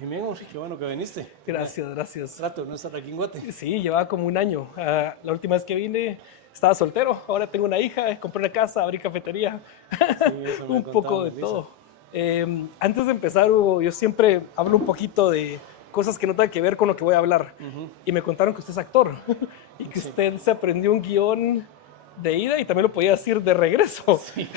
Bien, Henry, qué bueno que viniste. Gracias, gracias. Trato de no estar aquí en Guate. Sí, llevaba como un año. La última vez que vine estaba soltero, ahora tengo una hija, compré una casa, abrí cafetería, Sí, eso me ha un contado poco de Melissa. todo. Antes de empezar, Hugo, yo siempre hablo un poquito de cosas que no tienen que ver con lo que voy a hablar. Y me contaron que usted es actor y que Sí, usted se aprendió un guión de ida y también lo podía decir de regreso. sí.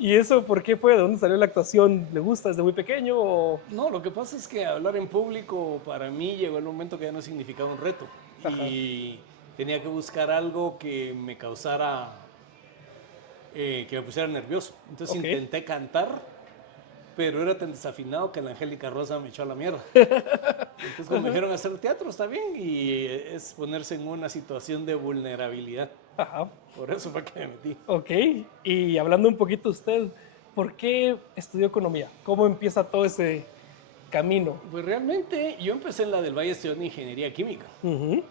¿Y eso por qué fue? ¿De dónde salió la actuación? ¿Le gusta desde muy pequeño? O... No, lo que pasa es que hablar en público para mí llegó el momento que ya no significaba un reto. Ajá. Y tenía que buscar algo que me causara, que me pusiera nervioso. Entonces Ok. intenté cantar, pero era tan desafinado que la Angélica Rosa me echó a la mierda. Entonces cuando me dijeron hacer teatro, está bien, y es ponerse en una situación de vulnerabilidad. Ajá. Por eso fue que me metí. Ok, y hablando un poquito usted, ¿por qué estudió economía? ¿Cómo empieza todo ese camino? Pues realmente yo empecé en la del Valle estudiando ingeniería química. Ujú.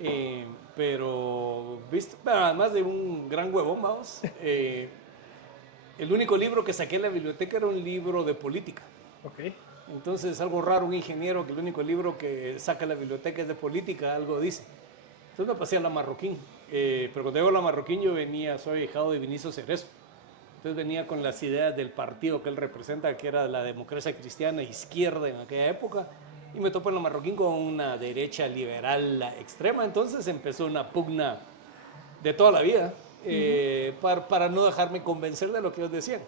Eh, pero, ¿viste? Bueno, además de un gran huevón, vamos, el único libro que saqué en la biblioteca era un libro de política. Ok, Entonces es algo raro un ingeniero que el único libro que saca en la biblioteca es de política, algo dice. Entonces me pasé a la Marroquín. Pero cuando llego a la Marroquín yo venía, soy ahijado de Vinicio Cerezo. Entonces venía con las ideas del partido que él representa, que era la democracia cristiana izquierda en aquella época, y me topo en la Marroquín con una derecha liberal extrema. Entonces empezó una pugna de toda la vida para no dejarme convencer de lo que ellos decían.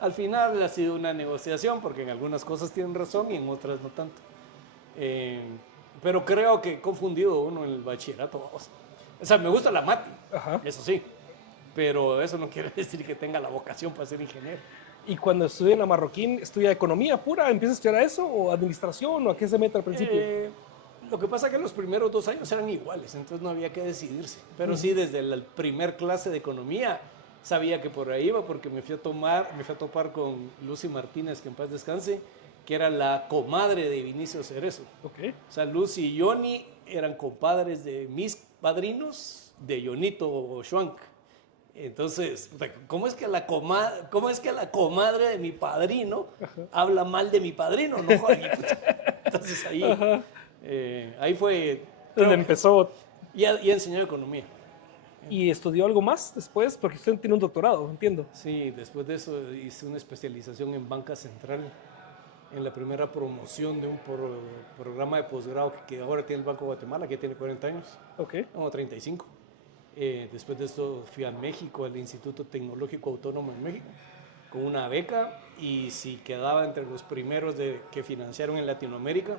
Al final ha sido una negociación, porque en algunas cosas tienen razón y en otras no tanto. Eh, pero creo que he confundido uno en el bachillerato. Vamos. O sea, me gusta la mate, ajá. eso sí, pero eso no quiere decir que tenga la vocación para ser ingeniero. ¿Y cuando estudia en la Marroquín, estudia economía pura? ¿Empieza a estudiar eso o administración o a qué se mete al principio? Eh, lo que pasa es que los primeros 2 años eran iguales, entonces no había que decidirse. Pero sí, desde la primer clase de economía sabía que por ahí iba, porque me fui a topar con Lucy Martínez, que en paz descanse, que era la comadre de Vinicio Cerezo. Ok, O sea, Lucy y Johnny eran compadres de mis padrinos, de Jonito Schwank. Entonces, ¿cómo es que la comadre de mi padrino habla mal de mi padrino? No joder. Entonces ahí fue, donde creo que empezó ya enseñó economía. y estudió algo más después, porque usted tiene un doctorado, entiendo. Sí, después de eso hice una especialización en banca central, en la primera promoción de un programa de posgrado que ahora tiene el Banco de Guatemala, que tiene 40 años, Ok, no, 35. Después de esto fui a México, al Instituto Tecnológico Autónomo en México, con una beca, y si quedaba entre los primeros que financiaron en Latinoamérica,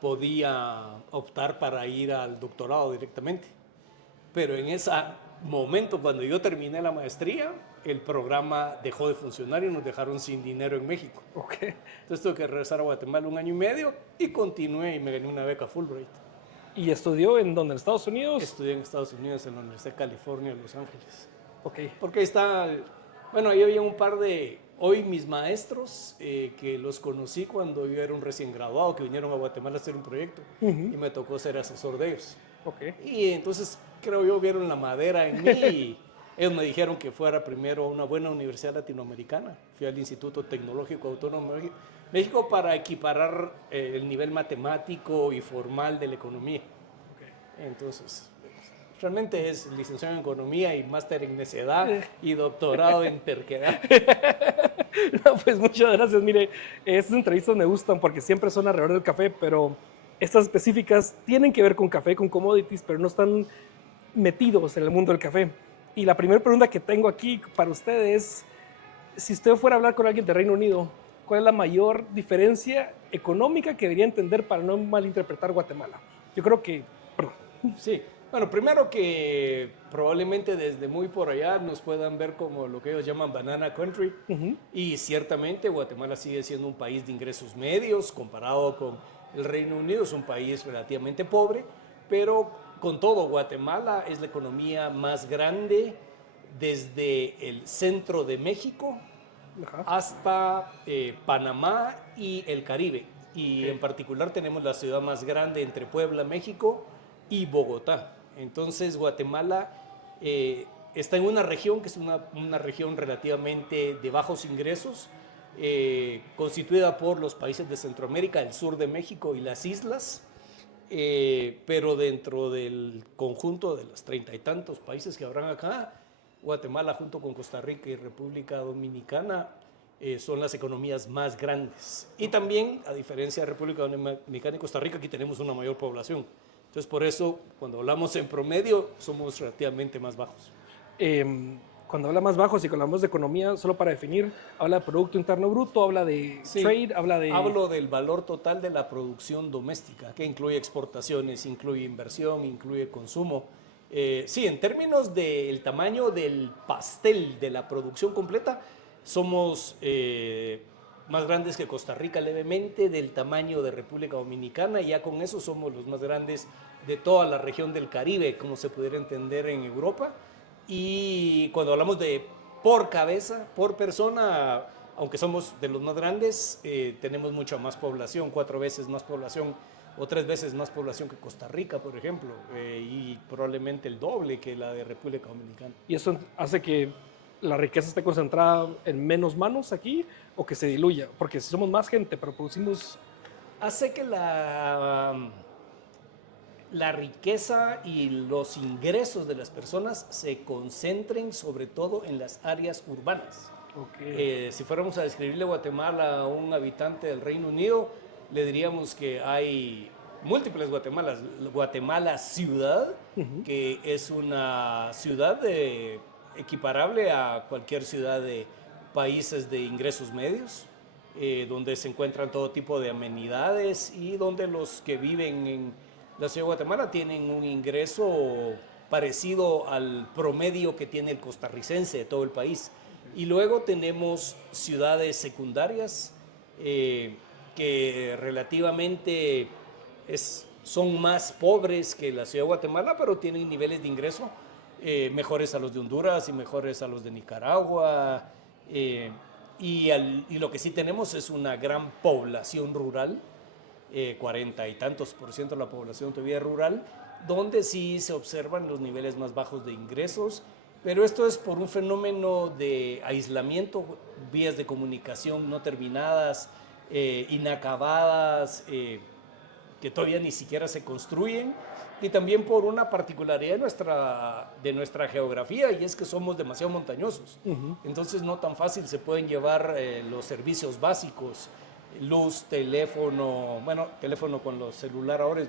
podía optar para ir al doctorado directamente. Pero en ese momento, cuando yo terminé la maestría, el programa dejó de funcionar y nos dejaron sin dinero en México. ok. Entonces tuve que regresar a Guatemala un año y medio y continué y me gané una beca Fulbright. ¿Y estudió en dónde? ¿En Estados Unidos? Estudié en Estados Unidos, en la Universidad de California, en Los Ángeles. Ok, Porque ahí está, bueno, ahí había un par de, hoy mis maestros, que los conocí cuando yo era un recién graduado, que vinieron a Guatemala a hacer un proyecto y me tocó ser asesor de ellos. ok. Y entonces creo yo vieron la madera en mí y ellos me dijeron que fuera primero a una buena universidad latinoamericana. Fui al Instituto Tecnológico Autónomo de México para equiparar el nivel matemático y formal de la economía. Entonces, realmente es licenciado en economía y máster en necedad y doctorado en terquedad. No, pues muchas gracias. Mire, estas entrevistas me gustan porque siempre son alrededor del café, pero estas específicas tienen que ver con café, con commodities, pero no están metidos en el mundo del café. Y la primera pregunta que tengo aquí para usted es, si usted fuera a hablar con alguien de Reino Unido, ¿cuál es la mayor diferencia económica que debería entender para no malinterpretar Guatemala? Yo creo que, perdón. Sí, bueno, primero que probablemente desde muy por allá nos puedan ver como lo que ellos llaman banana country, y ciertamente Guatemala sigue siendo un país de ingresos medios comparado con el Reino Unido. Es un país relativamente pobre, pero con todo Guatemala es la economía más grande desde el centro de México Ajá. hasta Panamá y el Caribe. Y Ok. en particular tenemos la ciudad más grande entre Puebla, México y Bogotá. Entonces Guatemala está en una región que es una región relativamente de bajos ingresos, constituida por los países de Centroamérica, el sur de México y las islas, pero dentro del conjunto de los 30 y tantos países que habrán acá, Guatemala junto con Costa Rica y República Dominicana son las economías más grandes. Y también, a diferencia de República Dominicana y Costa Rica, aquí tenemos una mayor población. Entonces, por eso, cuando hablamos en promedio, somos relativamente más bajos. Cuando habla más bajos y cuando hablamos de economía, solo para definir, habla de Producto Interno Bruto, habla de trade, habla de... Hablo del valor total de la producción doméstica, que incluye exportaciones, incluye inversión, incluye consumo. Sí, en términos del tamaño del pastel de la producción completa, somos más grandes que Costa Rica levemente, del tamaño de República Dominicana, y ya con eso somos los más grandes de toda la región del Caribe, como se pudiera entender en Europa. Y cuando hablamos de por cabeza, por persona, aunque somos de los más grandes, tenemos mucha más población, 4 veces más población o 3 veces más población que Costa Rica, por ejemplo, y probablemente el doble que la de República Dominicana. ¿Y eso hace que la riqueza esté concentrada en menos manos aquí o que se diluya? Porque si somos más gente, pero producimos... Hace que la riqueza y los ingresos de las personas se concentren sobre todo en las áreas urbanas. Okay. Si fuéramos a describirle Guatemala a un habitante del Reino Unido, le diríamos que hay múltiples Guatemalas. Guatemala ciudad, que es una ciudad equiparable a cualquier ciudad de países de ingresos medios, donde se encuentran todo tipo de amenidades y donde los que viven en la ciudad de Guatemala tienen un ingreso parecido al promedio que tiene el costarricense de todo el país. Y luego tenemos ciudades secundarias que relativamente son más pobres que la ciudad de Guatemala, pero tienen niveles de ingreso mejores a los de Honduras y mejores a los de Nicaragua. Y lo que sí tenemos es una gran población rural, 40 y tantos % de la población todavía rural, donde sí se observan los niveles más bajos de ingresos, pero esto es por un fenómeno de aislamiento, vías de comunicación no terminadas, inacabadas, que todavía ni siquiera se construyen, y también por una particularidad de nuestra geografía, y es que somos demasiado montañosos. Entonces no tan fácil se pueden llevar los servicios básicos, luz, teléfono, bueno, teléfono con los celulares ahora es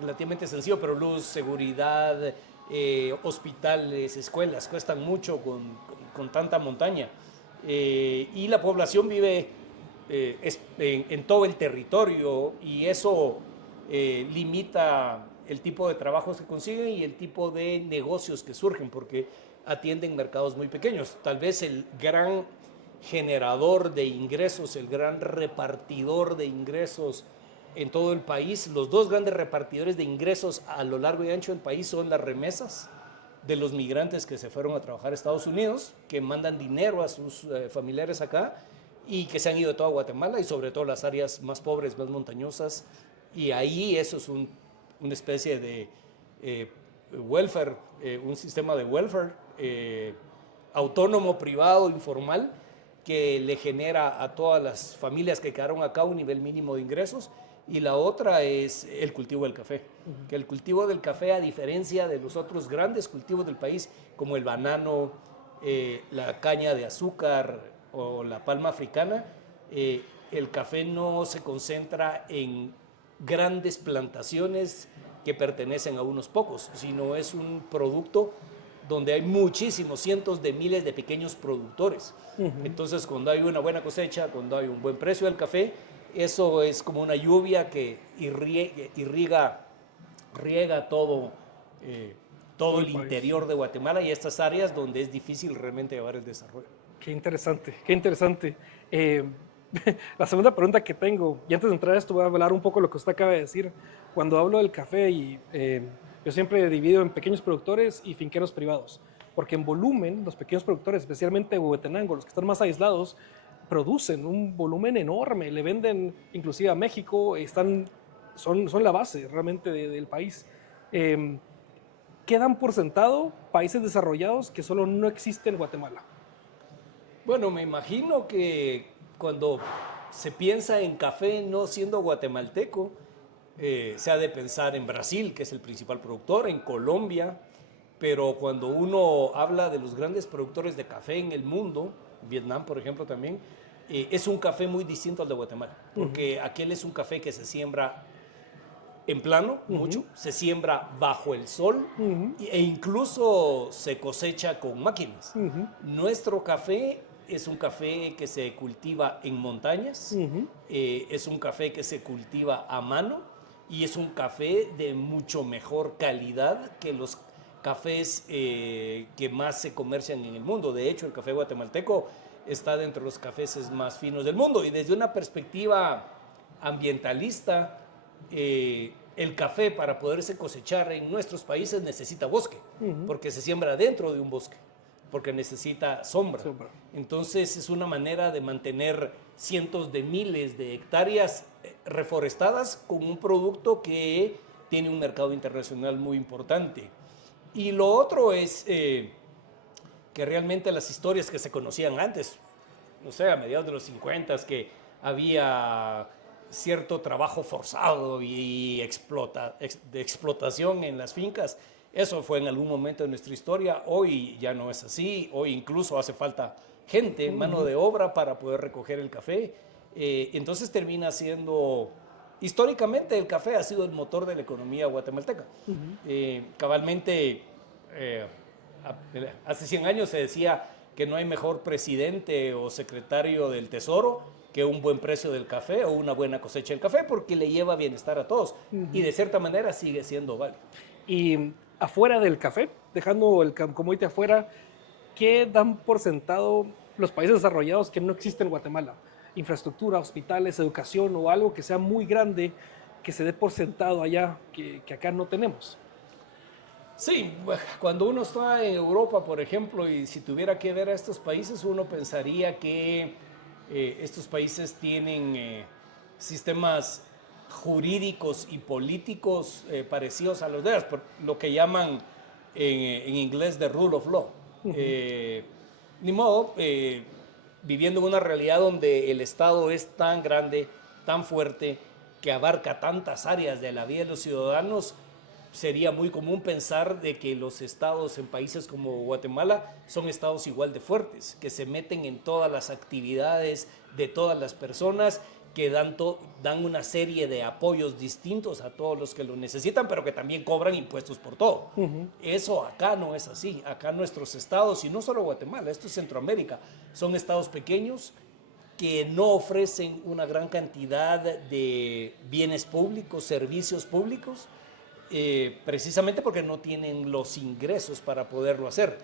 relativamente sencillo, pero luz, seguridad, hospitales, escuelas, cuestan mucho con tanta montaña. Y la población vive en todo el territorio, y eso limita el tipo de trabajos que consiguen y el tipo de negocios que surgen, porque atienden mercados muy pequeños. Tal vez el gran generador de ingresos, el gran repartidor de ingresos en todo el país, los dos grandes repartidores de ingresos a lo largo y ancho del país son las remesas de los migrantes que se fueron a trabajar a Estados Unidos, que mandan dinero a sus familiares acá y que se han ido de toda Guatemala, y sobre todo las áreas más pobres, más montañosas, y ahí eso es una especie de welfare, un sistema de welfare autónomo, privado, informal, que le genera a todas las familias que quedaron acá un nivel mínimo de ingresos. Y la otra es el cultivo del café, que el cultivo del café, a diferencia de los otros grandes cultivos del país, como el banano, la caña de azúcar o la palma africana, el café no se concentra en grandes plantaciones que pertenecen a unos pocos, sino es un producto donde hay muchísimos, cientos de miles de pequeños productores. Entonces, cuando hay una buena cosecha, cuando hay un buen precio del café, eso es como una lluvia que riega todo el interior de Guatemala y estas áreas donde es difícil realmente llevar el desarrollo. Qué interesante, qué interesante. La segunda pregunta que tengo, y antes de entrar a esto voy a hablar un poco de lo que usted acaba de decir. Cuando hablo del café, yo siempre divido en pequeños productores y finqueros privados, porque en volumen los pequeños productores, especialmente Huehuetenango, los que están más aislados, producen un volumen enorme, le venden inclusive a México, son la base realmente del país. ¿Qué dan por sentado países desarrollados que solo no existen en Guatemala? Bueno, me imagino que cuando se piensa en café no siendo guatemalteco, se ha de pensar en Brasil, que es el principal productor, en Colombia, pero cuando uno habla de los grandes productores de café en el mundo, Vietnam por ejemplo también, es un café muy distinto al de Guatemala, porque aquel es un café que se siembra en plano, mucho, se siembra bajo el sol e incluso se cosecha con máquinas. Nuestro café es un café que se cultiva en montañas, es un café que se cultiva a mano y es un café de mucho mejor calidad que los cafés que más se comercian en el mundo. De hecho, el café guatemalteco está dentro de los cafés más finos del mundo y desde una perspectiva ambientalista, el café para poderse cosechar en nuestros países necesita bosque, porque se siembra dentro de un bosque, porque necesita sombra. Entonces es una manera de mantener cientos de miles de hectáreas reforestadas con un producto que tiene un mercado internacional muy importante. Y lo otro es que realmente las historias que se conocían antes, no sé, a mediados de los 50, que había cierto trabajo forzado y de explotación en las fincas, eso fue en algún momento de nuestra historia. Hoy ya no es así, hoy incluso hace falta gente, mano de obra para poder recoger el café. Entonces termina siendo, históricamente el café ha sido el motor de la economía guatemalteca. Cabalmente, hace 100 años se decía que no hay mejor presidente o secretario del Tesoro que un buen precio del café o una buena cosecha del café, porque le lleva bienestar a todos. Y de cierta manera sigue siendo válido. Y afuera del café, dejando el commodity afuera, ¿qué dan por sentado los países desarrollados que no existen en Guatemala? Infraestructura, hospitales, educación o algo que sea muy grande que se dé por sentado allá que acá no tenemos. Sí, cuando uno está en Europa, por ejemplo, y si tuviera que ver a estos países, uno pensaría que estos países tienen sistemas jurídicos y políticos parecidos a los de ellos, lo que llaman en inglés the rule of law. Ni modo, viviendo en una realidad donde el Estado es tan grande, tan fuerte, que abarca tantas áreas de la vida de los ciudadanos, sería muy común pensar de que los estados en países como Guatemala son estados igual de fuertes, que se meten en todas las actividades de todas las personas, que dan una serie de apoyos distintos a todos los que lo necesitan, pero que también cobran impuestos por todo. Eso acá no es así. Acá nuestros estados, y no solo Guatemala, esto es Centroamérica, son estados pequeños que no ofrecen una gran cantidad de bienes públicos, servicios públicos, precisamente porque no tienen los ingresos para poderlo hacer.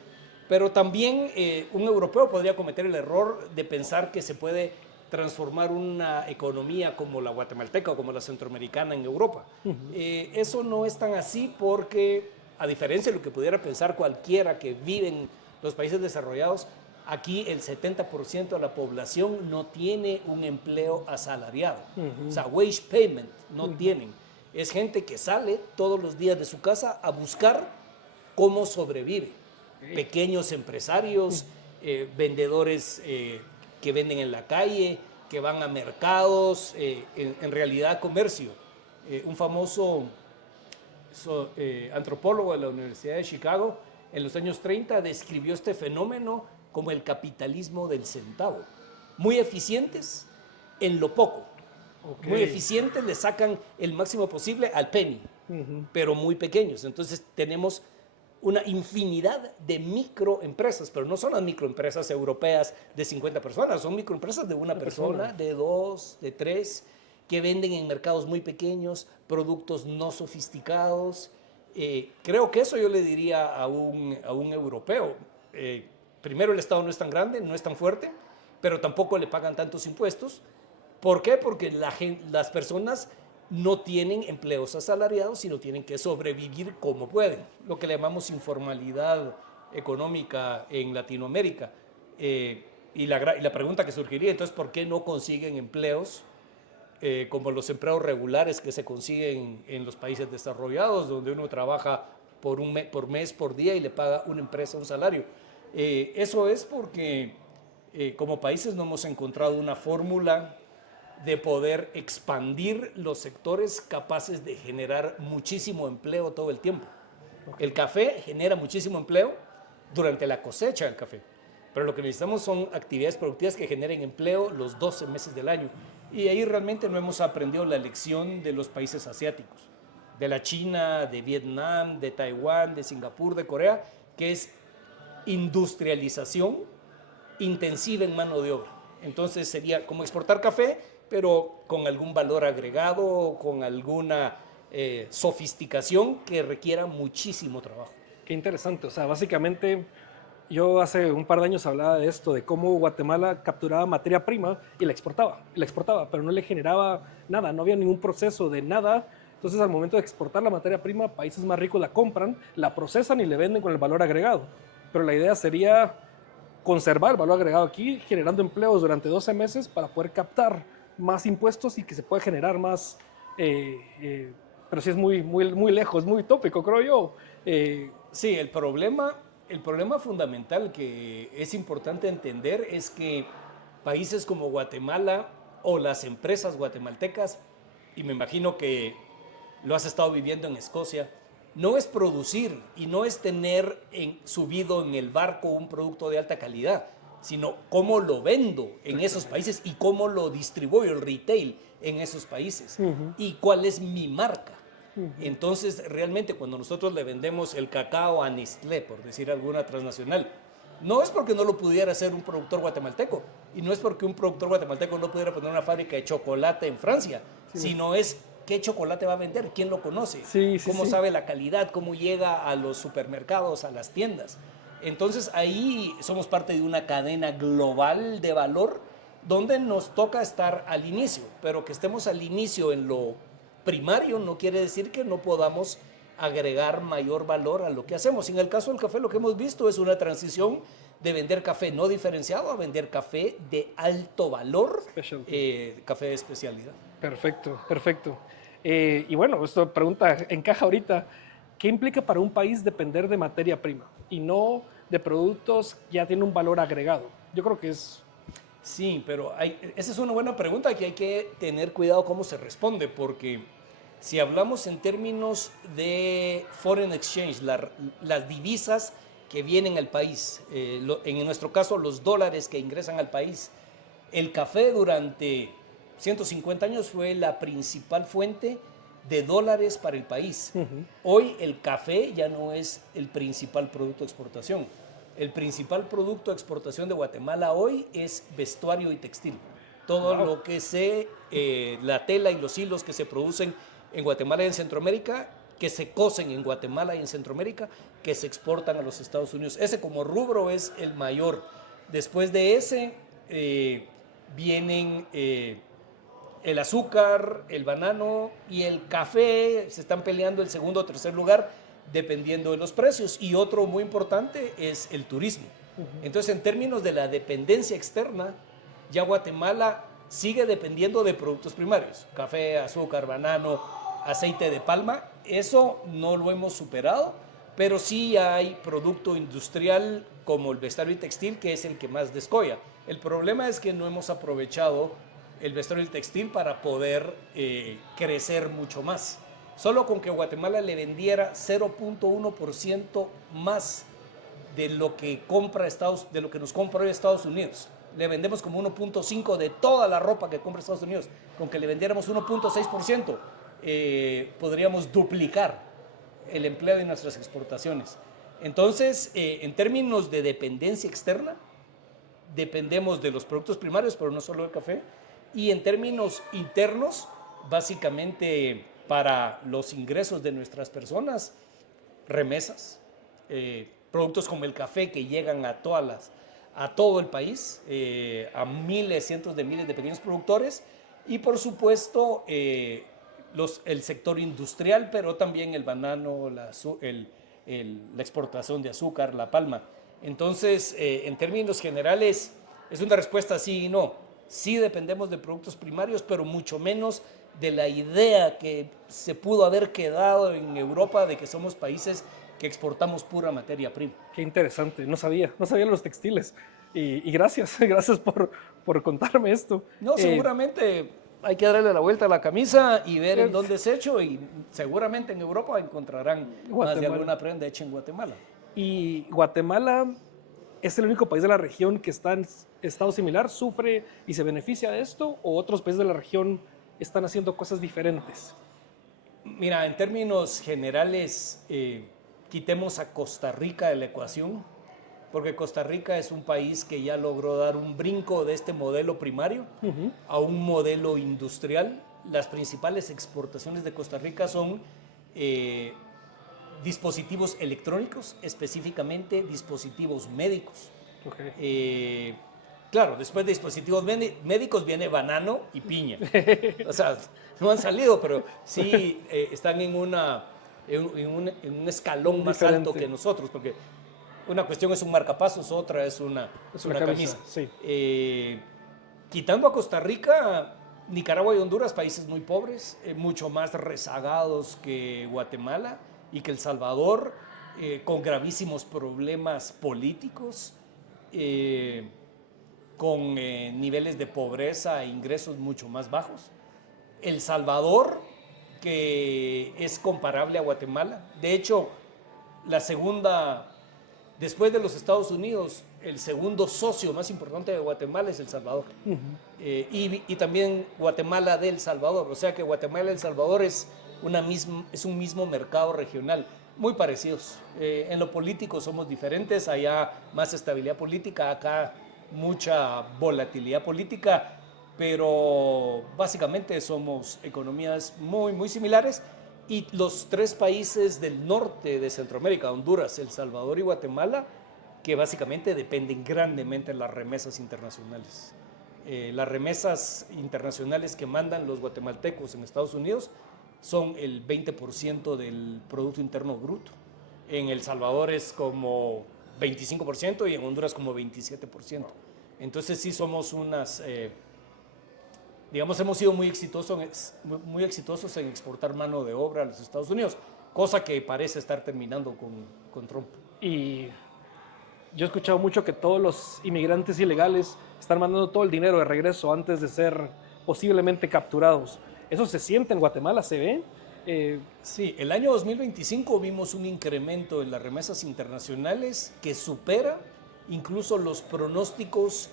Pero también un europeo podría cometer el error de pensar que se puede transformar una economía como la guatemalteca o como la centroamericana en Europa. Eso no es tan así porque, a diferencia de lo que pudiera pensar cualquiera que vive en los países desarrollados, aquí el 70% de la población no tiene un empleo asalariado. O sea, wage payment no tienen. Es gente que sale todos los días de su casa a buscar cómo sobrevive. Pequeños empresarios, vendedores que venden en la calle, que van a mercados, en realidad comercio. Un famoso antropólogo de la Universidad de Chicago en los años 30 describió este fenómeno como el capitalismo del centavo. Muy eficientes en lo poco. Muy eficientes, le sacan el máximo posible al penny, pero muy pequeños. Entonces tenemos una infinidad de microempresas, pero no son las microempresas europeas de 50 personas, son microempresas de una persona, de dos, de tres, que venden en mercados muy pequeños, productos no sofisticados. Creo que eso yo le diría a un europeo. Primero, el Estado no es tan grande, no es tan fuerte, pero tampoco le pagan tantos impuestos. ¿Por qué? Porque las personas no tienen empleos asalariados, sino tienen que sobrevivir como pueden, lo que le llamamos informalidad económica en Latinoamérica. Y la pregunta que surgiría, entonces, ¿por qué no consiguen empleos como los empleos regulares que se consiguen en los países desarrollados, donde uno trabaja por mes, por día, y le paga una empresa un salario? Eso es porque como países no hemos encontrado una fórmula de poder expandir los sectores capaces de generar muchísimo empleo todo el tiempo. El café genera muchísimo empleo durante la cosecha del café, pero lo que necesitamos son actividades productivas que generen empleo los 12 meses del año. Y ahí realmente no hemos aprendido la lección de los países asiáticos, de la China, de Vietnam, de Taiwán, de Singapur, de Corea, que es industrialización intensiva en mano de obra. Entonces sería como exportar café, pero con algún valor agregado, con alguna sofisticación que requiera muchísimo trabajo. Qué interesante. O sea, básicamente yo hace un par de años hablaba de esto, de cómo Guatemala capturaba materia prima y la exportaba, pero no le generaba nada, no había ningún proceso de nada. Entonces, al momento de exportar la materia prima, países más ricos la compran, la procesan y le venden con el valor agregado. Pero la idea sería conservar el valor agregado aquí, generando empleos durante 12 meses para poder captar más impuestos y que se pueda generar más. Pero sí es muy lejos, muy tópico, creo yo. Sí, el problema fundamental que es importante entender es que países como Guatemala o las empresas guatemaltecas, y me imagino que lo has estado viviendo en Escocia, no es producir y no es tener subido en el barco un producto de alta calidad, sino cómo lo vendo en esos países y cómo lo distribuyo, el retail en esos países, y cuál es mi marca. Entonces, realmente cuando nosotros le vendemos el cacao a Nestlé, por decir alguna transnacional, no es porque no lo pudiera hacer un productor guatemalteco, y no es porque un productor guatemalteco no pudiera poner una fábrica de chocolate en Francia, sino es qué chocolate va a vender, quién lo conoce, cómo sabe la calidad, cómo llega a los supermercados, a las tiendas. Entonces ahí somos parte de una cadena global de valor donde nos toca estar al inicio, pero que estemos al inicio en lo primario no quiere decir que no podamos agregar mayor valor a lo que hacemos. En el caso del café lo que hemos visto es una transición de vender café no diferenciado a vender café de alto valor, café de especialidad. Perfecto, perfecto. Y bueno, esta pregunta encaja ahorita. ¿Qué implica para un país depender de materia prima y no de productos que ya tienen un valor agregado? Yo creo que es... Sí, pero esa es una buena pregunta que hay que tener cuidado cómo se responde, porque si hablamos en términos de foreign exchange, las divisas que vienen al país, en nuestro caso los dólares que ingresan al país, el café durante 150 años fue la principal fuente de dólares para el país. Hoy el café ya no es el principal producto de exportación. El principal producto de exportación de Guatemala hoy es vestuario y textil. Todo lo que la tela y los hilos que se producen en Guatemala y en Centroamérica, que se cosen en Guatemala y en Centroamérica, que se exportan a los Estados Unidos. Ese como rubro es el mayor. Después de ese vienen el azúcar, el banano y el café. Se están peleando el segundo o tercer lugar dependiendo de los precios. Y otro muy importante es el turismo. Entonces, en términos de la dependencia externa, ya Guatemala sigue dependiendo de productos primarios, café, azúcar, banano, aceite de palma. Eso no lo hemos superado, pero sí hay producto industrial como el vestuario y textil, que es el que más descolla. El problema es que no hemos aprovechado el vestuario y el textil para poder crecer mucho más. Solo con que Guatemala le vendiera 0.1% más de lo que nos compra hoy Estados Unidos. Le vendemos como 1.5% de toda la ropa que compra Estados Unidos. Con que le vendiéramos 1.6%, podríamos duplicar el empleo de nuestras exportaciones. Entonces, en términos de dependencia externa, dependemos de los productos primarios, pero no solo del café. Y en términos internos, básicamente para los ingresos de nuestras personas, remesas, productos como el café que llegan a todo el país, a miles, cientos de miles de pequeños productores, y por supuesto el sector industrial, pero también el banano, la exportación de azúcar, la palma. Entonces, en términos generales, es una respuesta sí y no. Sí dependemos de productos primarios, pero mucho menos de la idea que se pudo haber quedado en Europa de que somos países que exportamos pura materia prima. Qué interesante, no sabía los textiles. Y gracias, gracias por contarme esto. No, seguramente hay que darle la vuelta a la camisa y ver en dónde es hecho, y seguramente en Europa encontrarán más de alguna prenda hecha en Guatemala. Y Guatemala es el único país de la región que está en estado similar, sufre y se beneficia de esto, o otros países de la región están haciendo cosas diferentes. Mira, en términos generales, quitemos a Costa Rica de la ecuación, porque Costa Rica es un país que ya logró dar un brinco de este modelo primario a un modelo industrial. Las principales exportaciones de Costa Rica son dispositivos electrónicos, específicamente dispositivos médicos. Okay. Claro, después de dispositivos médicos viene banano y piña. O sea, no han salido, pero sí están en un escalón más alto que nosotros, porque una cuestión es un marcapasos, otra es una camisa. Sí. Quitando a Costa Rica, Nicaragua y Honduras, países muy pobres, mucho más rezagados que Guatemala y que El Salvador, con gravísimos problemas políticos, con niveles de pobreza e ingresos mucho más bajos. El Salvador, que es comparable a Guatemala. De hecho, después de los Estados Unidos, el segundo socio más importante de Guatemala es El Salvador. Y también Guatemala de El Salvador. O sea que Guatemala y El Salvador es un mismo mercado regional, muy parecidos. En lo político somos diferentes, allá más estabilidad política, acá mucha volatilidad política, pero básicamente somos economías muy, muy similares. Y los tres países del norte de Centroamérica, Honduras, El Salvador y Guatemala, que básicamente dependen grandemente de las remesas internacionales. Las remesas internacionales que mandan los guatemaltecos en Estados Unidos son el 20% del Producto Interno Bruto. En El Salvador es como 25% y en Honduras como 27%. Entonces sí somos hemos sido muy exitosos en exportar mano de obra a los Estados Unidos, cosa que parece estar terminando con Trump. Y yo he escuchado mucho que todos los inmigrantes ilegales están mandando todo el dinero de regreso antes de ser posiblemente capturados. ¿Eso se siente en Guatemala? ¿Se ve? Sí, el año 2025 vimos un incremento en las remesas internacionales que supera incluso los pronósticos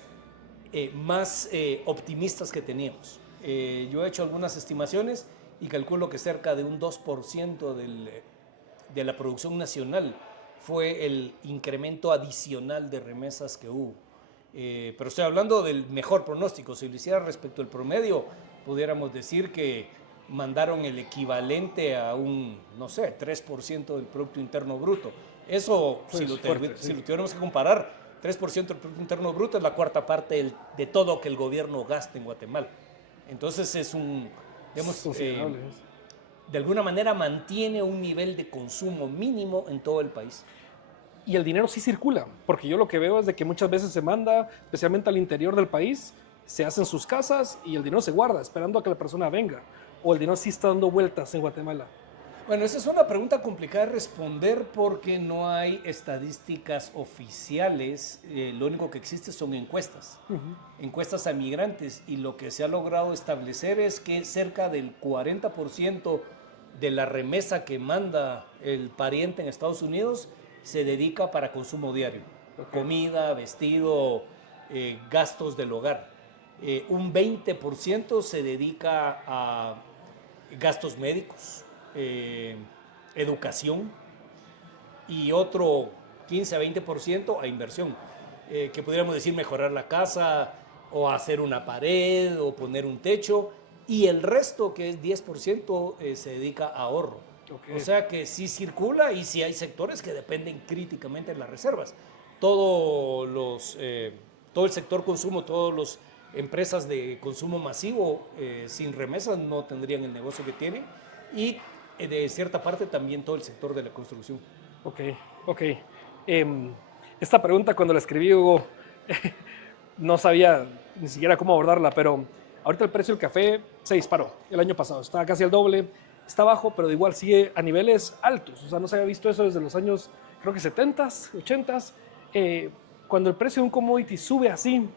más optimistas que teníamos. Yo he hecho algunas estimaciones y calculo que cerca de un 2% de la producción nacional fue el incremento adicional de remesas que hubo. Pero estoy hablando del mejor pronóstico. Si lo hiciera respecto al promedio, pudiéramos decir que mandaron el equivalente a un, 3% del Producto Interno Bruto. Eso, pues si lo tuviéramos que comparar, 3% del Producto Interno Bruto es la cuarta parte de todo lo que el gobierno gasta en Guatemala. Entonces es de alguna manera mantiene un nivel de consumo mínimo en todo el país. Y el dinero sí circula, porque yo lo que veo es de que muchas veces se manda, especialmente al interior del país, se hacen sus casas y el dinero se guarda esperando a que la persona venga. O el dinero sí está dando vueltas en Guatemala. Bueno, esa es una pregunta complicada de responder porque no hay estadísticas oficiales. Lo único que existe son encuestas, encuestas a migrantes, y lo que se ha logrado establecer es que cerca del 40% de la remesa que manda el pariente en Estados Unidos se dedica para consumo diario, comida, vestido, gastos del hogar. Un 20% se dedica a gastos médicos, educación, y otro 15 a 20% a inversión, que pudiéramos decir mejorar la casa o hacer una pared o poner un techo, y el resto, que es 10%, se dedica a ahorro. O sea que sí circula, y sí hay sectores que dependen críticamente de las reservas. Todo el sector consumo, todas las empresas de consumo masivo sin remesas no tendrían el negocio que tienen, y de cierta parte también todo el sector de la construcción. Ok. Esta pregunta cuando la escribí, Hugo, no sabía ni siquiera cómo abordarla, pero ahorita el precio del café se disparó el año pasado, estaba casi al doble. está bajo, pero igual sigue a niveles altos. O sea, no se había visto eso desde los años, creo que 70s, 80s. Cuando el precio de un commodity sube así,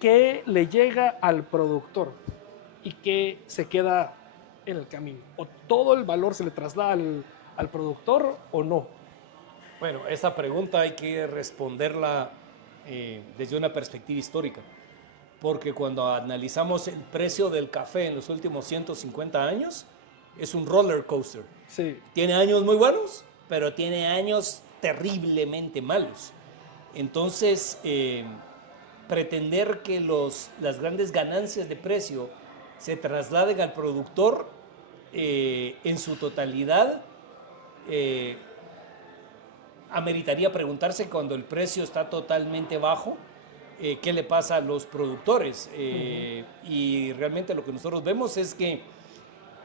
¿qué le llega al productor y qué se queda en el camino? ¿O todo el valor se le traslada al productor o no? Bueno, esa pregunta hay que responderla desde una perspectiva histórica, porque cuando analizamos el precio del café en los últimos 150 años, es un roller coaster. Sí. Tiene años muy buenos, pero tiene años terriblemente malos. Entonces, pretender que las grandes ganancias de precio se trasladen al productor en su totalidad, ameritaría preguntarse cuando el precio está totalmente bajo, qué le pasa a los productores. Y realmente lo que nosotros vemos es que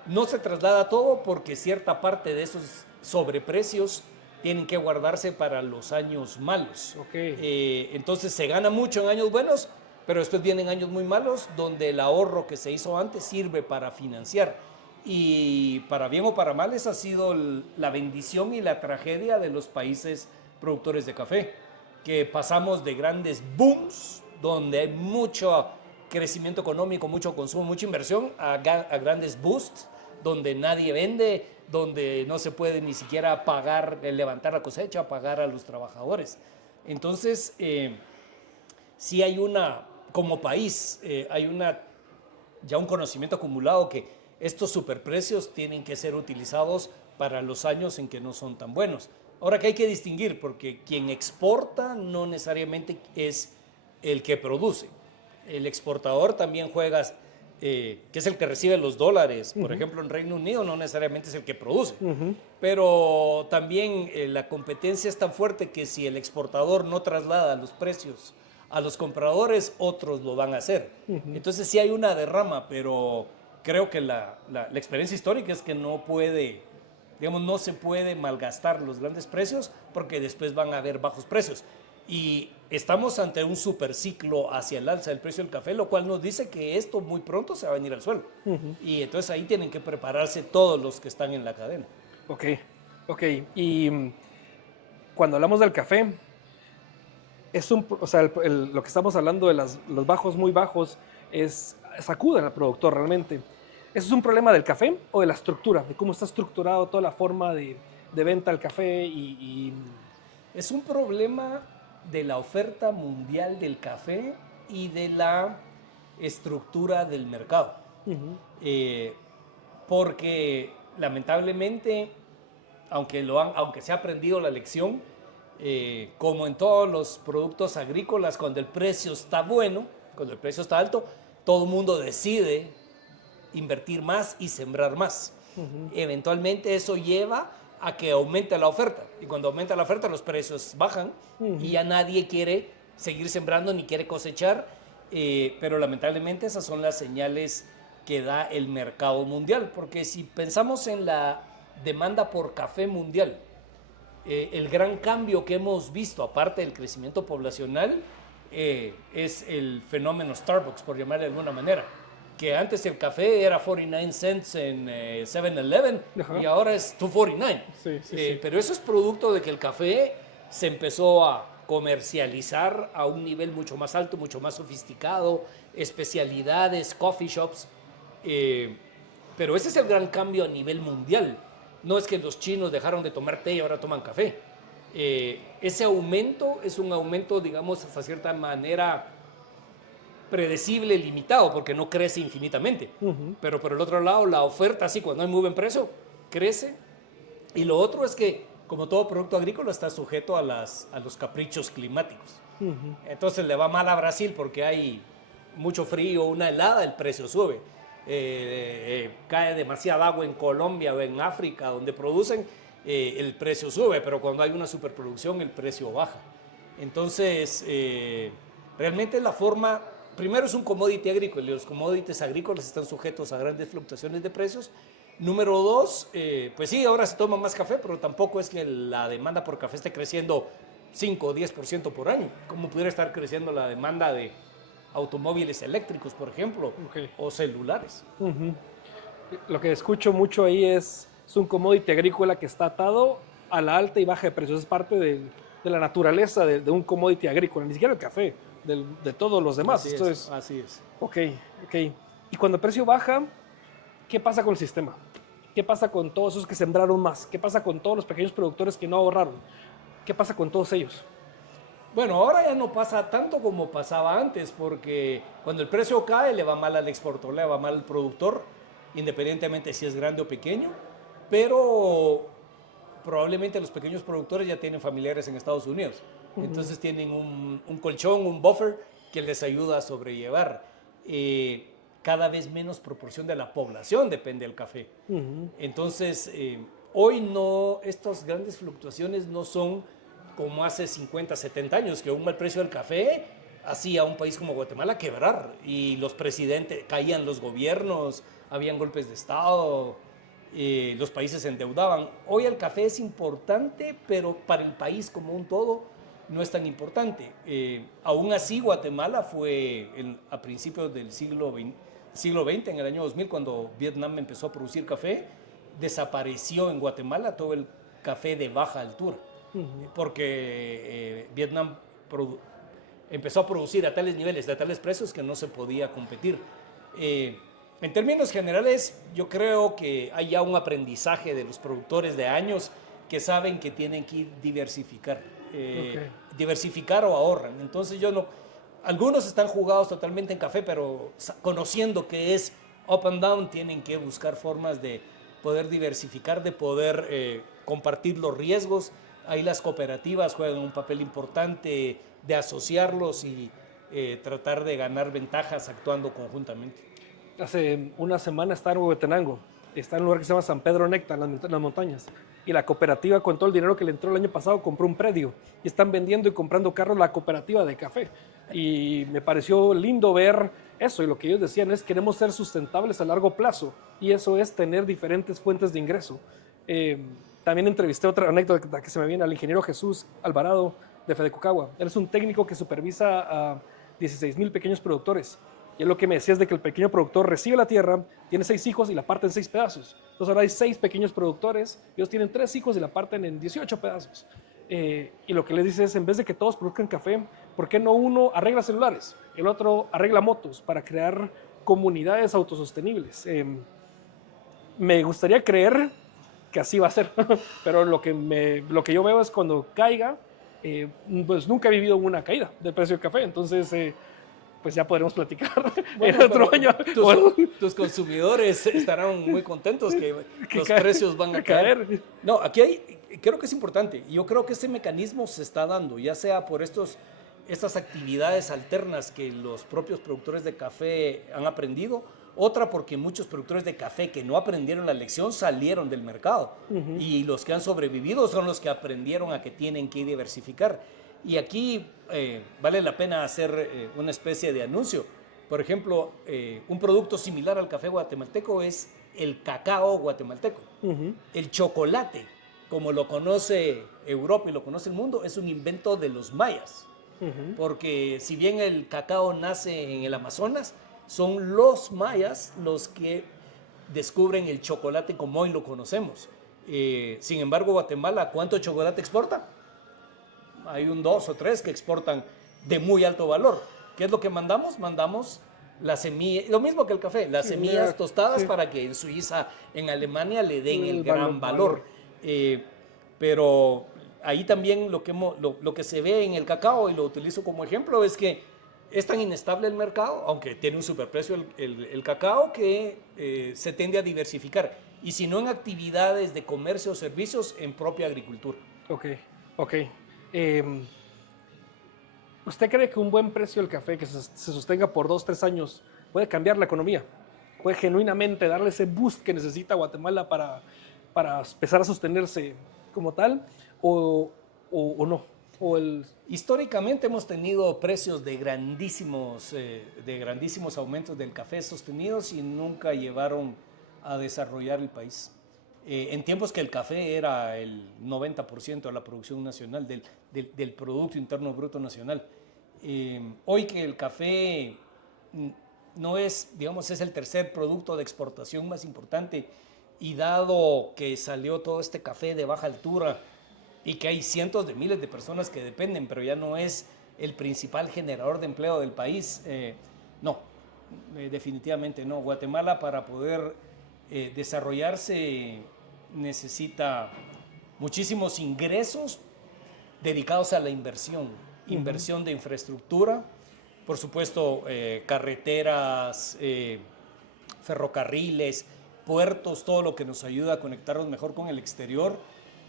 no se traslada todo porque cierta parte de esos sobreprecios tienen que guardarse para los años malos. Entonces se gana mucho en años buenos, pero después vienen años muy malos donde el ahorro que se hizo antes sirve para financiar. Y para bien o para mal, esa ha sido la bendición y la tragedia de los países productores de café, que pasamos de grandes booms, donde hay mucho crecimiento económico, mucho consumo, mucha inversión, a grandes boosts, donde nadie vende, donde no se puede ni siquiera pagar, levantar la cosecha, pagar a los trabajadores. Entonces, sí hay como país, hay ya un conocimiento acumulado que estos superprecios tienen que ser utilizados para los años en que no son tan buenos. Ahora que hay que distinguir, porque quien exporta no necesariamente es el que produce. El exportador también juega, que es el que recibe los dólares. Por ejemplo, en Reino Unido no necesariamente es el que produce. Pero también la competencia es tan fuerte que si el exportador no traslada los precios a los compradores, otros lo van a hacer. Entonces sí hay una derrama, pero creo que la experiencia histórica es que no se puede malgastar los grandes precios porque después van a haber bajos precios. Y estamos ante un superciclo hacia el alza del precio del café, lo cual nos dice que esto muy pronto se va a venir al suelo. Y entonces ahí tienen que prepararse todos los que están en la cadena. Ok. Y cuando hablamos del café, lo que estamos hablando de los bajos muy bajos sacude al productor realmente. ¿Eso es un problema del café o de la estructura? De cómo está estructurado toda la forma de venta del café Es un problema de la oferta mundial del café y de la estructura del mercado. Porque lamentablemente, aunque se ha aprendido la lección, como en todos los productos agrícolas, cuando el precio está bueno, cuando el precio está alto, todo el mundo decide invertir más y sembrar más. Eventualmente eso lleva a que aumente la oferta. Y cuando aumenta la oferta, los precios bajan y ya nadie quiere seguir sembrando ni quiere cosechar. Pero lamentablemente esas son las señales que da el mercado mundial. Porque si pensamos en la demanda por café mundial, el gran cambio que hemos visto, aparte del crecimiento poblacional, es el fenómeno Starbucks, por llamarle de alguna manera. Que antes el café era 49 cents en 7-Eleven y ahora es $2.49. Sí. Pero eso es producto de que el café se empezó a comercializar a un nivel mucho más alto, mucho más sofisticado, especialidades, coffee shops. Pero ese es el gran cambio a nivel mundial. No es que los chinos dejaron de tomar té y ahora toman café. Ese aumento es un aumento, digamos, hasta cierta manera predecible, limitado, porque no crece infinitamente. Pero por el otro lado, la oferta, sí, cuando hay muy buen precio, crece. Y lo otro es que, como todo producto agrícola, está sujeto a los caprichos climáticos. Entonces le va mal a Brasil porque hay mucho frío, una helada, el precio sube. Cae demasiada agua en Colombia o en África, donde producen, el precio sube, pero cuando hay una superproducción, el precio baja. Entonces, realmente la forma... Primero es un commodity agrícola y los commodities agrícolas están sujetos a grandes fluctuaciones de precios. Número dos, pues sí, ahora se toma más café, pero tampoco es que la demanda por café esté creciendo 5 o 10% por año, como pudiera estar creciendo la demanda de automóviles eléctricos, por ejemplo, o celulares. Lo que escucho mucho ahí es un commodity agrícola que está atado a la alta y baja de precios. Es parte de la naturaleza de un commodity agrícola, ni siquiera el café, de todos los demás. Así Esto es, es, así es. ok, ok. Y cuando el precio baja, ¿qué pasa con el sistema? ¿Qué pasa con todos esos que sembraron más? ¿Qué pasa con todos los pequeños productores que no ahorraron? ¿Qué pasa con todos ellos? Bueno, ahora ya no pasa tanto como pasaba antes, porque cuando el precio cae le va mal al exportador, le va mal al productor, independientemente si es grande o pequeño, pero probablemente los pequeños productores ya tienen familiares en Estados Unidos, entonces tienen un colchón, un buffer que les ayuda a sobrellevar. Cada vez menos proporción de la población depende del café. Entonces, hoy no, estas grandes fluctuaciones no son como hace 50, 70 años, que un mal precio del café hacía a un país como Guatemala quebrar y los presidentes, caían los gobiernos, habían golpes de Estado, los países se endeudaban. Hoy el café es importante, pero para el país como un todo no es tan importante. Aún así, Guatemala fue a principios del siglo XX, en el año 2000, cuando Vietnam empezó a producir café, desapareció en Guatemala todo el café de baja altura, porque Vietnam empezó a producir a tales niveles, de tales precios que no se podía competir. En términos generales, yo creo que hay ya un aprendizaje de los productores de años que saben que tienen que diversificar, Okay. diversificar o ahorran. Entonces yo no, algunos están jugados totalmente en café, pero conociendo que es up and down, tienen que buscar formas de poder diversificar, de poder compartir los riesgos. Ahí las cooperativas juegan un papel importante de asociarlos y tratar de ganar ventajas actuando conjuntamente. Hace una semana estaba en Huehuetenango, está en un lugar que se llama San Pedro Necta, en las montañas. Y la cooperativa, con todo el dinero que le entró el año pasado, compró un predio. Y están vendiendo y comprando carros la cooperativa de café. Y me pareció lindo ver eso. Y lo que ellos decían es, queremos ser sustentables a largo plazo. Y eso es tener diferentes fuentes de ingreso. También entrevisté otra anécdota que se me viene al ingeniero Jesús Alvarado de Fedecucagua. Él es un técnico que supervisa a 16,000 pequeños productores. Y lo que me decía es de que el pequeño productor recibe la tierra, tiene 6 hijos y la parte en 6 pedazos. Entonces ahora hay 6 pequeños productores, ellos tienen 3 hijos y la parten en 18 pedazos. Y lo que les dice es, en vez de que todos produzcan café, ¿por qué no uno arregla celulares? El otro arregla motos para crear comunidades autosostenibles. Me gustaría creer que así va a ser, pero lo que yo veo es cuando caiga, pues nunca he vivido una caída del precio del café, entonces pues ya podremos platicar Bueno, el otro año. tus consumidores estarán muy contentos que los precios van a caer. No, aquí creo que es importante. Yo creo que este mecanismo se está dando, ya sea por estas actividades alternas que los propios productores de café han aprendido, otra porque muchos productores de café que no aprendieron la lección salieron del mercado y los que han sobrevivido son los que aprendieron a que tienen que diversificar. Y aquí vale la pena hacer una especie de anuncio. Por ejemplo, un producto similar al café guatemalteco es el cacao guatemalteco. El chocolate, como lo conoce Europa y lo conoce el mundo, es un invento de los mayas. Porque si bien el cacao nace en el Amazonas, son los mayas los que descubren el chocolate como hoy lo conocemos. Sin embargo, Guatemala, ¿cuánto chocolate exporta? Hay un 2 o 3 que exportan de muy alto valor. ¿Qué es lo que mandamos? Mandamos las semillas, lo mismo que el café, las semillas tostadas para que en Suiza, en Alemania le den el gran valor. Pero ahí también lo que se ve en el cacao, y lo utilizo como ejemplo, es que es tan inestable el mercado, aunque tiene un superprecio el cacao, que se tiende a diversificar. Y si no en actividades de comercio o servicios, en propia agricultura. Ok, ok. ¿Usted cree que un buen precio del café que se sostenga por 2, 3 años puede cambiar la economía? ¿Puede genuinamente darle ese boost que necesita Guatemala para empezar a sostenerse como tal? ¿O no? Históricamente hemos tenido precios de grandísimos aumentos del café sostenidos y nunca llevaron a desarrollar el país. En tiempos que el café era el 90% de la producción nacional, del Producto Interno Bruto Nacional. Hoy que el café no es, digamos, es el tercer producto de exportación más importante, y dado que salió todo este café de baja altura y que hay cientos de miles de personas que dependen, pero ya no es el principal generador de empleo del país, no, definitivamente no. Guatemala, para poder desarrollarse, necesita muchísimos ingresos dedicados a la inversión, inversión de infraestructura, por supuesto, carreteras, ferrocarriles, puertos, todo lo que nos ayuda a conectarnos mejor con el exterior,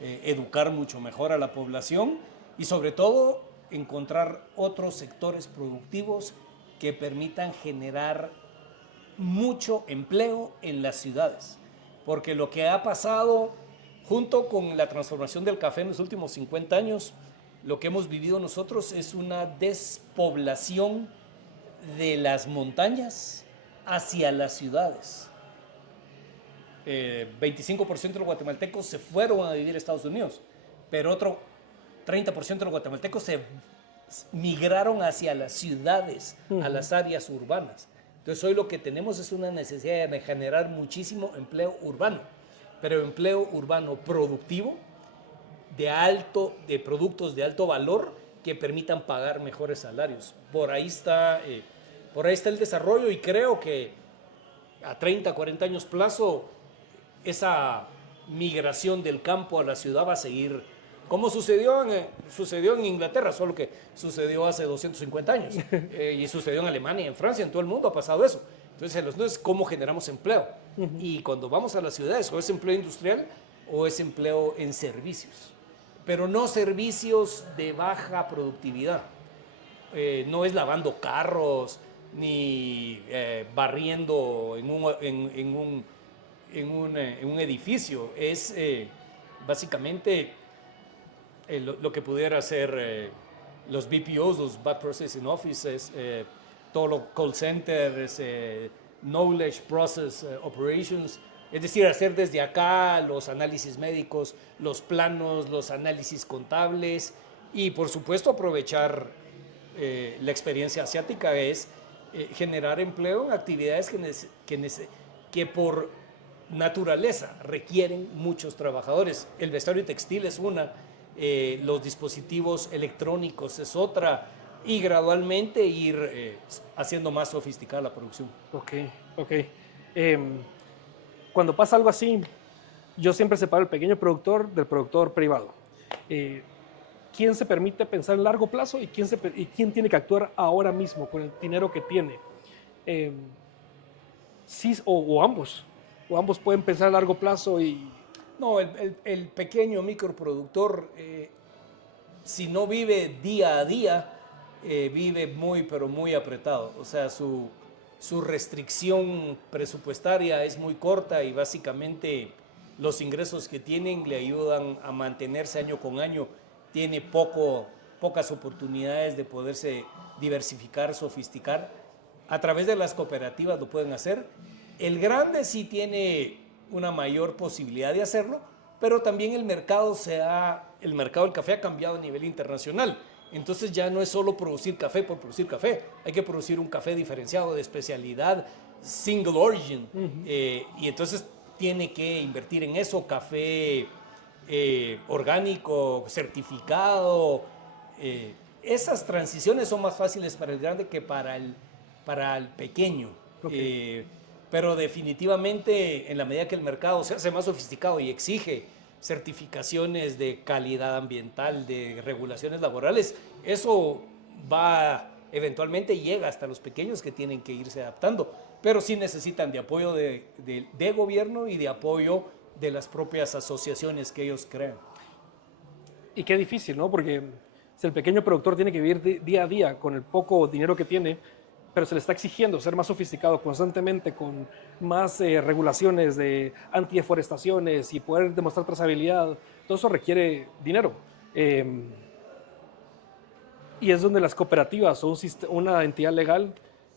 educar mucho mejor a la población y sobre todo encontrar otros sectores productivos que permitan generar mucho empleo en las ciudades. Porque lo que ha pasado junto con la transformación del café en los últimos 50 años, lo que hemos vivido nosotros es una despoblación de las montañas hacia las ciudades. 25% de los guatemaltecos se fueron a vivir a Estados Unidos, pero otro 30% de los guatemaltecos se migraron hacia las ciudades, a las áreas urbanas. Entonces hoy lo que tenemos es una necesidad de generar muchísimo empleo urbano, pero empleo urbano productivo, de productos de alto valor que permitan pagar mejores salarios. Por ahí está el desarrollo, y creo que a 30, 40 años plazo esa migración del campo a la ciudad va a seguir, como sucedió en Inglaterra, solo que sucedió hace 250 años, y sucedió en Alemania, en Francia, en todo el mundo ha pasado eso. Entonces, los dos es cómo generamos empleo. Y cuando vamos a las ciudades, o es empleo industrial o es empleo en servicios, pero no servicios de baja productividad. No es lavando carros ni barriendo en un edificio. Es básicamente lo que pudiera ser los BPOs, los Back Processing Offices, todos los call centers, Knowledge Process Operations, es decir, hacer desde acá los análisis médicos, los planos, los análisis contables, y por supuesto aprovechar la experiencia asiática, es generar empleo en actividades que por naturaleza requieren muchos trabajadores. El vestuario textil es una, los dispositivos electrónicos es otra, y gradualmente ir haciendo más sofisticada la producción. Ok. Cuando pasa algo así, yo siempre separo el pequeño productor del productor privado. ¿Quién se permite pensar en largo plazo y quién tiene que actuar ahora mismo con el dinero que tiene? Sí, o ambos. O ambos pueden pensar a largo plazo y... No, el pequeño microproductor, si no vive día a día, vive muy, pero muy apretado. O sea, su restricción presupuestaria es muy corta, y básicamente los ingresos que tienen le ayudan a mantenerse año con año. Tiene pocas oportunidades de poderse diversificar, sofisticar. A través de las cooperativas lo pueden hacer. El grande sí tiene una mayor posibilidad de hacerlo, pero también el mercado del café ha cambiado a nivel internacional. Entonces ya no es solo producir café por producir café, hay que producir un café diferenciado, de especialidad, single origin, y entonces tiene que invertir en eso, café orgánico, certificado. Esas transiciones son más fáciles para el grande que para el pequeño. Okay. Pero definitivamente, en la medida que el mercado se hace más sofisticado y exige certificaciones de calidad ambiental, de regulaciones laborales, eso eventualmente llega hasta los pequeños, que tienen que irse adaptando, pero sí necesitan de apoyo de gobierno y de apoyo de las propias asociaciones que ellos crean. Y qué difícil, ¿no? Porque si el pequeño productor tiene que vivir día a día con el poco dinero que tiene, pero se le está exigiendo ser más sofisticado constantemente, con más regulaciones de antideforestaciones y poder demostrar trazabilidad, todo eso requiere dinero. Y es donde las cooperativas o una entidad legal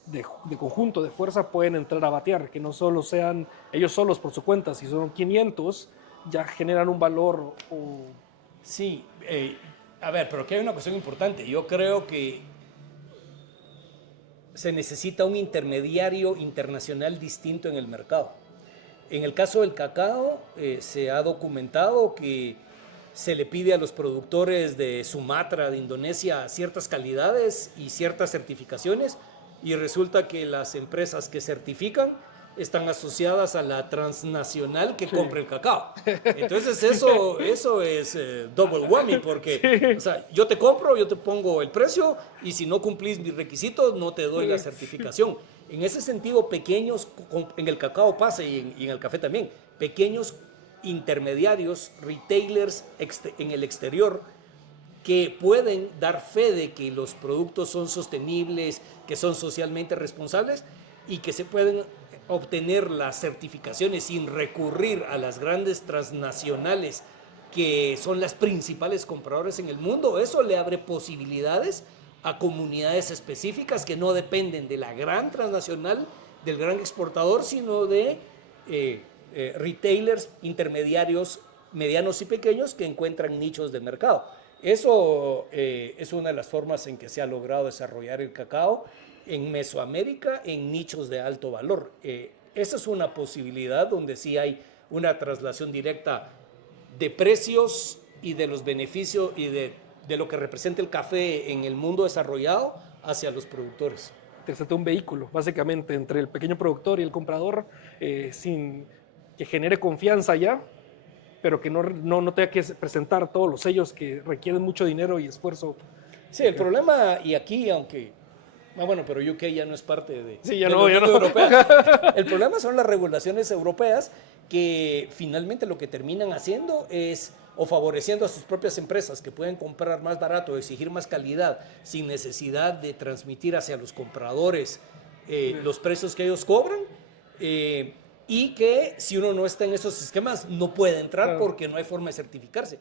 de conjunto, de fuerza, pueden entrar a batear, que no solo sean ellos solos por su cuenta. Si son 500, ya generan un valor. Sí, a ver, pero aquí hay una cuestión importante. Yo creo que se necesita un intermediario internacional distinto en el mercado. En el caso del cacao, se ha documentado que se le pide a los productores de Sumatra, de Indonesia, ciertas calidades y ciertas certificaciones, y resulta que las empresas que certifican están asociadas a la transnacional que compra el cacao. Entonces eso es double whammy, porque o sea, yo te compro, yo te pongo el precio, y si no cumplís mis requisitos, no te doy la certificación. En ese sentido, pequeños, en el cacao pasa y en el café también, pequeños intermediarios, retailers en el exterior, que pueden dar fe de que los productos son sostenibles, que son socialmente responsables y que se pueden obtener las certificaciones sin recurrir a las grandes transnacionales que son las principales compradoras en el mundo. Eso le abre posibilidades a comunidades específicas que no dependen de la gran transnacional, del gran exportador, sino de retailers, intermediarios medianos y pequeños que encuentran nichos de mercado. Eso es una de las formas en que se ha logrado desarrollar el cacao en Mesoamérica en nichos de alto valor. Esa es una posibilidad donde sí hay una traslación directa de precios y de los beneficios y de lo que representa el café en el mundo desarrollado hacia los productores. Te trata un vehículo, básicamente, entre el pequeño productor y el comprador, sin que genere confianza ya, pero que no tenga que presentar todos los sellos que requieren mucho dinero y esfuerzo. Sí, el problema, y aquí, aunque... bueno, pero UK ya no es parte de, sí, ya de no, la ya Unión no. Europea. El problema son las regulaciones europeas que finalmente lo que terminan haciendo es o favoreciendo a sus propias empresas que pueden comprar más barato, exigir más calidad sin necesidad de transmitir hacia los compradores los precios que ellos cobran, y que si uno no está en esos esquemas no puede entrar porque no hay forma de certificarse.